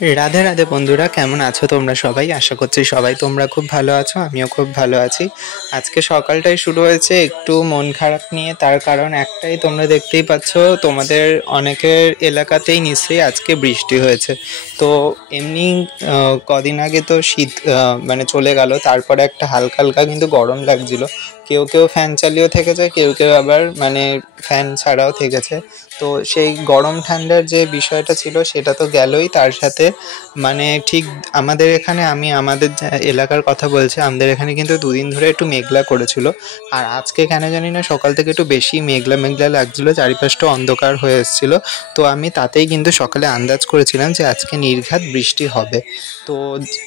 রাধে রাধে বন্ধুরা, কেমন আছো তোমরা সবাই? আশা করছি সবাই তোমরা খুব ভালো আছো, আমিও খুব ভালো আছি। আজকে সকালটাই শুরু হয়েছে একটু মন খারাপ নিয়ে। তার কারণ একটাই, তোমরা দেখতেই পাচ্ছ তোমাদের অনেকের এলাকাতেই নিশ্চয়ই আজকে বৃষ্টি হয়েছে। তো এমনি কদিন আগে তো শীত মানে চলে গেল, তারপরে একটা হালকা হালকা কিন্তু গরম লাগছিল। কেউ কেউ ফ্যান চালিয়েও থেকেছে, কেউ কেউ আবার মানে ফ্যান ছাড়াও থেকেছে। তো সেই গরম ঠান্ডার যে বিষয়টা ছিল সেটা তো গেলই, তার সাথে মানে ঠিক আমাদের এখানে, আমি আমাদের এলাকার কথা বলছি, আমাদের এখানে কিন্তু দুদিন ধরে একটু মেঘলা করেছিল। আর আজকে কেন জানি না সকাল থেকে একটু বেশি মেঘলা মেঘলা লাগছিলো, চারিপাশটা অন্ধকার হয়ে এসেছিলো। তো আমি তাতেই কিন্তু সকালে আন্দাজ করেছিলাম যে আজকে নির্ঘাত বৃষ্টি হবে। তো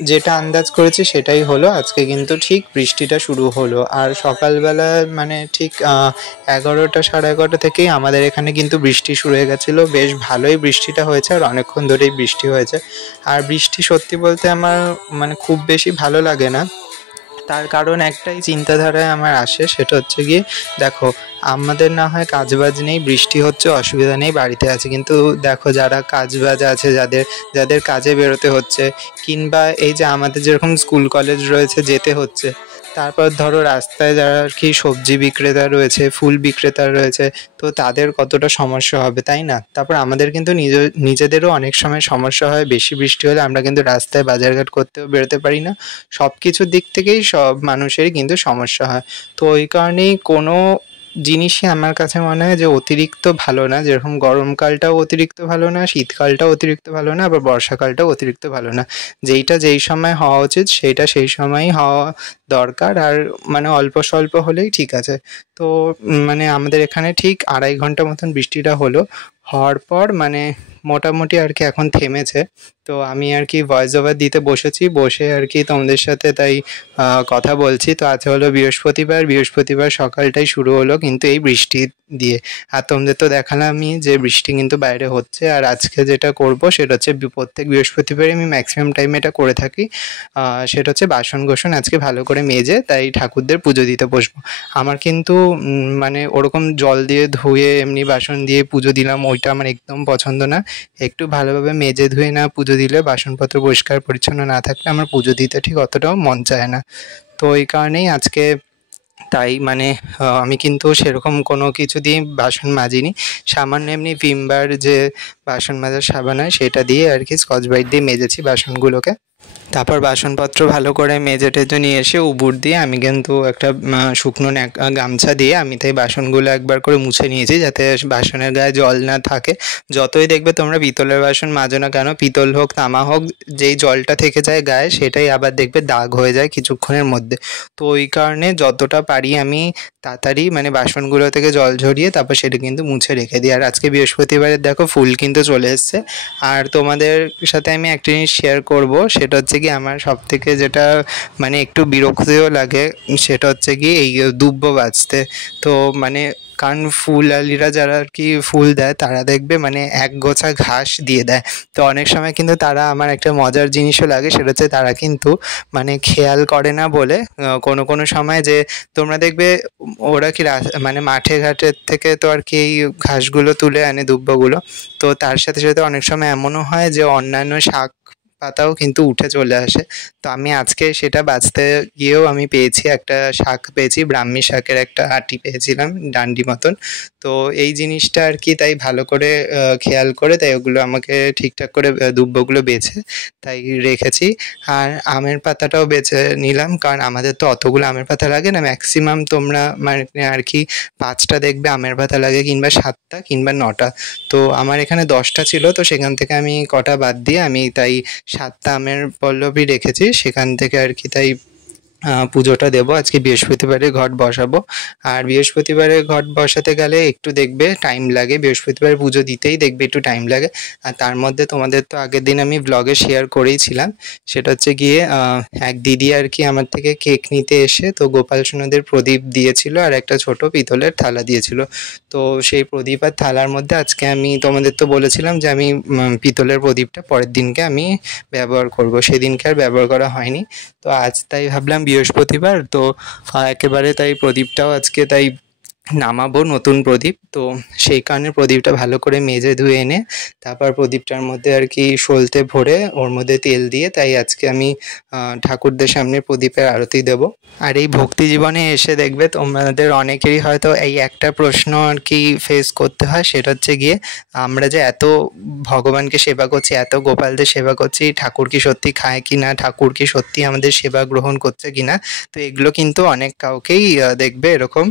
যেটা আন্দাজ করেছি সেটাই হলো, আজকে কিন্তু ঠিক বৃষ্টিটা শুরু হলো। আর সকালবেলা মানে ঠিক 11টা 11:30 থেকেই আমাদের এখানে কিন্তু বৃষ্টি শুরু হয়ে গেছিলো। বেশ ভালোই বৃষ্টিটা হয়েছে, আর অনেকক্ষণ ধরেই বৃষ্টি হয়েছে। আর বৃষ্টি সত্যি বলতে আমার মানে খুব বেশি ভালো লাগে না। তার কারণ একটাই চিন্তাধারায় আমার আসে, সেটা হচ্ছে গিয়ে দেখো, আমাদের না হয় কাজবাজ নেই, বৃষ্টি হচ্ছে অসুবিধা নেই, বাড়িতে আছে। কিন্তু দেখো, যারা কাজবাজ আছে, যাদের যাদের কাজে বেরোতে হচ্ছে, কিংবা এই যে আমাদের যেরকম স্কুল কলেজ রয়েছে, যেতে হচ্ছে, তারপর ধরো রাস্তায় যারা আর কি সবজি বিক্রেতা রয়েছে, ফুল বিক্রেতা রয়েছে, তো তাদের কতটা সমস্যা হবে, তাই না? তারপর আমাদের কিন্তু নিজেদেরও অনেক সময় সমস্যা হয়, বেশি বৃষ্টি হলে আমরা কিন্তু রাস্তায় বাজারঘাট করতেও বেরোতে পারি না। সব কিছুর দিক থেকেই সব মানুষেরই কিন্তু সমস্যা হয়। তো ওই কারণেই কোনো জিনিসই আমার কাছে মনে হয় যে অতিরিক্ত ভালো না। যেরকম গরমকালটাও অতিরিক্ত ভালো না, শীতকালটাও অতিরিক্ত ভালো না, আবার বর্ষাকালটাও অতিরিক্ত ভালো না। যেইটা যেই সময় হওয়া উচিত সেইটা সেই সময়ই হওয়া দরকার। আর মানে অল্প স্বল্প হলেই ঠিক আছে। তো মানে আমাদের এখানে ঠিক 2.5 ঘন্টা মতন বৃষ্টিটা হলো। হওয়ার পর মানে মোটামুটি আর কি এখন থেমেছে। তো আমি আর কি ভয়েস ওভার দিতে বসেছি, বসে আর কি তোমাদের সাথে তাই কথা বলছি। তো আজ হলো বৃহস্পতিবার, বৃহস্পতিবার সকালটাই শুরু হলো কিন্তু এই বৃষ্টি দিয়ে। আর তোমাদের তো দেখালামই যে বৃষ্টি কিন্তু বাইরে হচ্ছে। আর আজকে যেটা করব সেটা হচ্ছে, প্রত্যেক বৃহস্পতিবারই আমি ম্যাক্সিমাম টাইম এটা করে থাকি। সেটা হচ্ছে বাসন কোসন আজকে ভালো করে মেজে তাই ঠাকুরদের পুজো দিতে বসবো। আমার কিন্তু মানে ওরকম জল দিয়ে ধুয়ে এমনি বাসন দিয়ে পুজো দিলাম, ওইটা আমার একদম পছন্দ না। একটু ভালোভাবে মেজে ধুয়ে না পুজো দিলে, বাসনপত্র পরিষ্কার পরিচ্ছন্ন না থাকলে আমার পুজো দিতে ঠিক অতটাও মন চায় না। তো এই কারণেই আজকে তাই মানে আমি কিন্তু সেরকম কোনো কিছু দিয়ে বাসন মাজিনি। সামান্য এমনি ভিমবার যে বাসন মাজার সাবান হয় সেটা দিয়ে আর কি স্কচ ব্রাইট দিয়ে মেজেছি বাসনগুলোকে। তারপর বাসনপত্র ভালো করে মেজে টেজে নিয়ে এসে উবুর দিয়ে আমি কিন্তু একটা শুকনো গামছা দিয়ে আমি তাই বাসনগুলো একবার করে মুছে নিয়েছি, যাতে বাসনের গায়ে জল না থাকে। যতই দেখবে তোমরা পিতলের বাসন মাজো না কেন, পিতল হোক তামা হোক, যেই জলটা থেকে যায় গায়ে সেটাই আবার দেখবে দাগ হয়ে যায় কিছুক্ষণের মধ্যে। তো ওই কারণে যতটা পারি আমি তাড়াতাড়ি মানে বাসনগুলো থেকে জল ঝরিয়ে তারপর সেটা কিন্তু মুছে রেখে দিই। আর আজকে বৃহস্পতিবারের দেখো ফুল কিন্তু চলে এসছে। আর তোমাদের সাথে আমি একটা জিনিস শেয়ার করব, সেটা হচ্ছে কি আমার সবথেকে যেটা মানে একটু বিরক্তিও লাগে, সেটা হচ্ছে কি এই দুব্বো বাজতে। তো মানে কারণ ফুলালিরা যারা আর কি ফুল দেয় তারা দেখবে মানে এক গোছা ঘাস দিয়ে দেয়। তো অনেক সময় কিন্তু তারা, আমার একটা মজার জিনিসও লাগে, সেটা হচ্ছে তারা কিন্তু মানে খেয়াল করে না বলে কোনো কোনো সময় যে তোমরা দেখবে ওরা কি মানে মাঠে ঘাটের থেকে তো আর কি এই ঘাসগুলো তুলে আনে, দুব্বগুলো। তো তার সাথে সাথে অনেক সময় এমনও হয় যে অন্যান্য শাক পাতাও কিন্তু উঠে চলে আসে। তো আমি আজকে সেটা বাছতে গিয়েও আমি পেয়েছি, একটা শাক পেয়েছি, ব্রাহ্মী শাকের একটা আঁটি পেয়েছিলাম ডান্ডি মতন। তো এই জিনিসটা আর কি তাই ভালো করে খেয়াল করে তাই ওগুলো আমাকে ঠিকঠাক করে দুব্বগুলো বেছে তাই রেখেছি। আর আমের পাতাটাও বেছে নিলাম, কারণ আমাদের তো অতগুলো আমের পাতা লাগে না, ম্যাক্সিমাম তোমরা মানে আর কি 5টা দেখবে আমের পাতা লাগে, কিংবা 7টা কিংবা 9টা। তো আমার এখানে 10টা ছিল, তো সেখান থেকে আমি কটা বাদ দিয়ে আমি তাই 7টা আমের পল্লবী রেখেছি, সেখান থেকে আর কি তাই পুজোটা দেবো। আজকে বৃহস্পতিবারে ঘট বসাবো। আর বৃহস্পতিবারে ঘট বসাতে গেলে একটু দেখবে টাইম লাগে, বৃহস্পতিবার পুজো দিতেই দেখবে একটু টাইম লাগে। আর তার মধ্যে তোমাদের তো আগের দিন আমি ব্লগে শেয়ার করেইছিলাম, সেটা হচ্ছে গিয়ে এক দিদি আর কি আমার থেকে কেক নিতে এসে তো গোপাল সোনাদের প্রদীপ দিয়েছিল আর একটা ছোট পিতলের থালা দিয়েছিল। তো সেই প্রদীপ আর থালার মধ্যে আজকে আমি তোমাদের তো বলেছিলাম যে আমি পিতলের প্রদীপটা পরের দিনকে আমি ব্যবহার করব, সেদিনকে আর ব্যবহার করা হয়নি। তো আজ তাই ভাবলাম বৃহস্পতিবার তো একেবারে তাই প্রদীপটাও আজকে তাই নামাবো নতুন প্রদীপ। তো সেই কারণে প্রদীপটা ভালো করে মেজে ধুয়ে এনে তারপর প্রদীপটার মধ্যে আর কি সলতে ভরে ওর মধ্যে তেল দিয়ে, তাই আজকে আমি ঠাকুরদের সামনে প্রদীপের আরতি দেব। আর এই ভক্তি জীবনে এসে দেখবে তোমাদের অনেকেরই হয়তো এই একটা প্রশ্ন আর কি ফেস করতে হয়, সেটা হচ্ছে গিয়ে আমরা যে এত ভগবানকে সেবা করছি, এত গোপালদের সেবা করছি, ঠাকুর কি সত্যি খায় কি না, ঠাকুর কি সত্যি আমাদের সেবা গ্রহণ করছে কি না। তো এগুলো কিন্তু অনেক কাউকেই দেখবে এরকম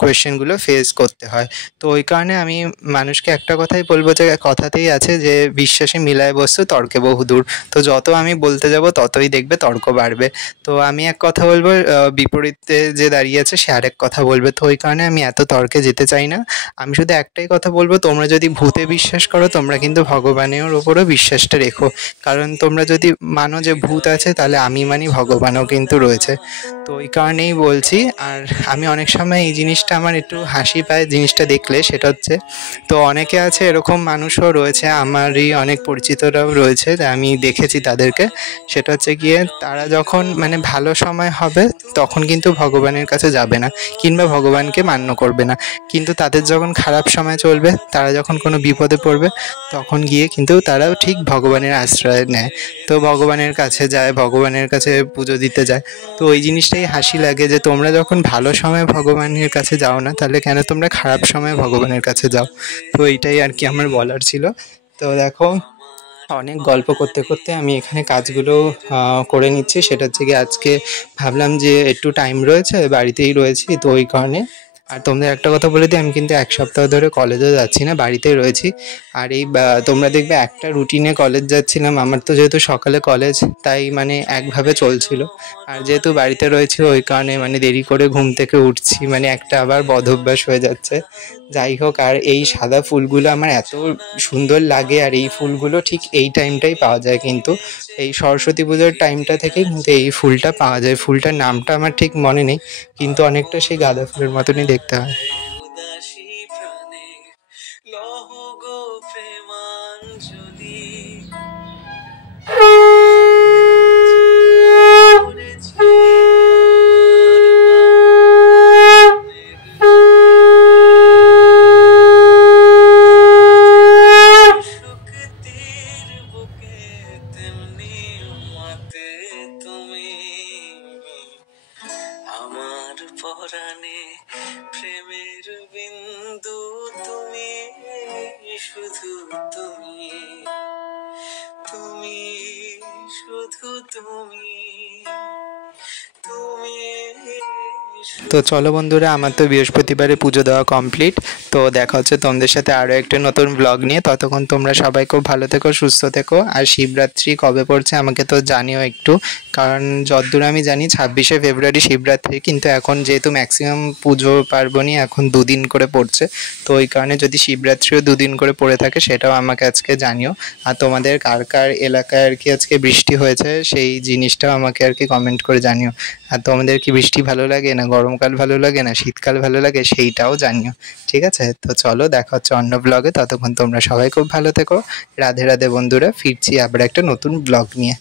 কোয়েশ্চেনগুলো ফেস করতে হয়। তো ওই কারণে আমি মানুষকে একটা কথাই বলবো, যে কথাতেই আছে যে বিশ্বাসে মিলায় বস্তু তর্কে বহুদূর। তো যত আমি বলতে যাব ততই দেখবে তর্ক বাড়বে। তো আমি এক কথা বলবো, বিপরীতে যে দাঁড়িয়ে আছে সে আরেক কথা বলবে। তো ওই কারণে আমি এত তর্কে যেতে চাই না। আমি শুধু একটাই কথা বলবো, তোমরা যদি ভূতে বিশ্বাস করো তোমরা কিন্তু ভগবানের ওপরও বিশ্বাসটা রেখো। কারণ তোমরা যদি মানো যে ভূত আছে, তাহলে আমি মানি ভগবানও কিন্তু রয়েছে। তো ওই কারণেই বলছি। আর আমি অনেক সময় এই জিনিসটা আমার একটু হাসি পায় জিনিসটা দেখলে, সেটা হচ্ছে, তো অনেকে আছে এরকম মানুষও রয়েছে, আমারই অনেক পরিচিতরাও রয়েছে, যে আমি দেখেছি তাদেরকে। সেটা হচ্ছে গিয়ে তারা যখন মানে ভালো সময় হবে তখন কিন্তু ভগবানের কাছে যাবে না, কিংবা ভগবানকে মান্য করবে না। কিন্তু তাদের যখন খারাপ সময় চলবে, তারা যখন কোনো বিপদে পড়বে, তখন গিয়ে কিন্তু তারাও ঠিক ভগবানের আশ্রয় নেয়। তো ভগবানের কাছে যায়, ভগবানের কাছে পুজো দিতে যায়। তো ওই জিনিসটাই হাসি লাগে, যে তোমরা যখন ভালো সময় ভগবানের কাছে যাও না, তাহলে কেন তোমরা খারাপ সময় ভগবানের কাছে যাও। তো এইটাই আর কি আমার বলার ছিল। তো দেখো, অনেক গল্প করতে করতে আমি এখানে কাজগুলো করে নিচ্ছি। সেটা হচ্ছে কি, আজকে ভাবলাম যে একটু টাইম রয়েছে, বাড়িতেই রয়েছি, তো ওই কারণে। আর তোমাদের একটা কথা বলে দিই, আমি কিন্তু 1 সপ্তাহ ধরে কলেজেও যাচ্ছি না, বাড়িতেই রয়েছি। আর এই তোমরা দেখবে একটা রুটিনে কলেজ যাচ্ছিলাম। আমার তো যেহেতু সকালে কলেজ, তাই মানে একভাবে চলছিল। আর যেহেতু বাড়িতে রয়েছে ওই কারণে মানে দেরি করে ঘুম থেকে উঠছি, মানে একটা আবার বদভ্যাস হয়ে যাচ্ছে। যাই হোক, আর এই সাদা ফুলগুলো আমার এত সুন্দর লাগে, আর এই ফুলগুলো ঠিক এই টাইমটাই পাওয়া যায়, কিন্তু এই সরস্বতী পুজোর টাইমটা থেকেই কিন্তু এই ফুলটা পাওয়া যায়। ফুলটার নামটা আমার ঠিক মনে নেই, কিন্তু অনেকটা সেই গাঁদা ফুলের মতনই দেখতে হয়। আমার পরাণে প্রেমের বিন্দু তুমি, শুধু তুমি, তুমি শুধু তুমি, তুমি। তো চলো বন্ধুরা, আমার তো বৃহস্পতিবারে পুজো দেওয়া কমপ্লিট। তো দেখা হচ্ছে তোমাদের সাথে আরও একটা নতুন ব্লগ নিয়ে। ততক্ষণ তোমরা সবাই খুব ভালো থেকো, সুস্থ থেকো। আর শিবরাত্রি কবে পড়ছে আমাকে তো জানিও একটু, কারণ যতদূর আমি জানি 26শে ফেব্রুয়ারি শিবরাত্রি, কিন্তু এখন যেহেতু ম্যাক্সিমাম পুজো পার্বণই এখন 2 দিন করে পড়ছে, তো ওই কারণে যদি শিবরাত্রিও 2 দিন করে পড়ে থাকে সেটাও আমাকে আজকে জানিও। আর তোমাদের কার কার এলাকায় আর কি আজকে বৃষ্টি হয়েছে সেই জিনিসটাও আমাকে আর কি কমেন্ট করে জানিও। আর তোমাদের কি বৃষ্টি ভালো লাগে, না গরমকাল ভালো লাগে, না শীতকাল ভালো লাগে, সেইটাও জানিও। ঠিক আছে, তো চলো দেখা হচ্ছে অন্য ব্লগে। ততক্ষণ তোমরা সবাই খুব ভালো থেকো। রাধে রাধে বন্ধুরা, ফিরছি আবার একটা নতুন ব্লগ নিয়ে।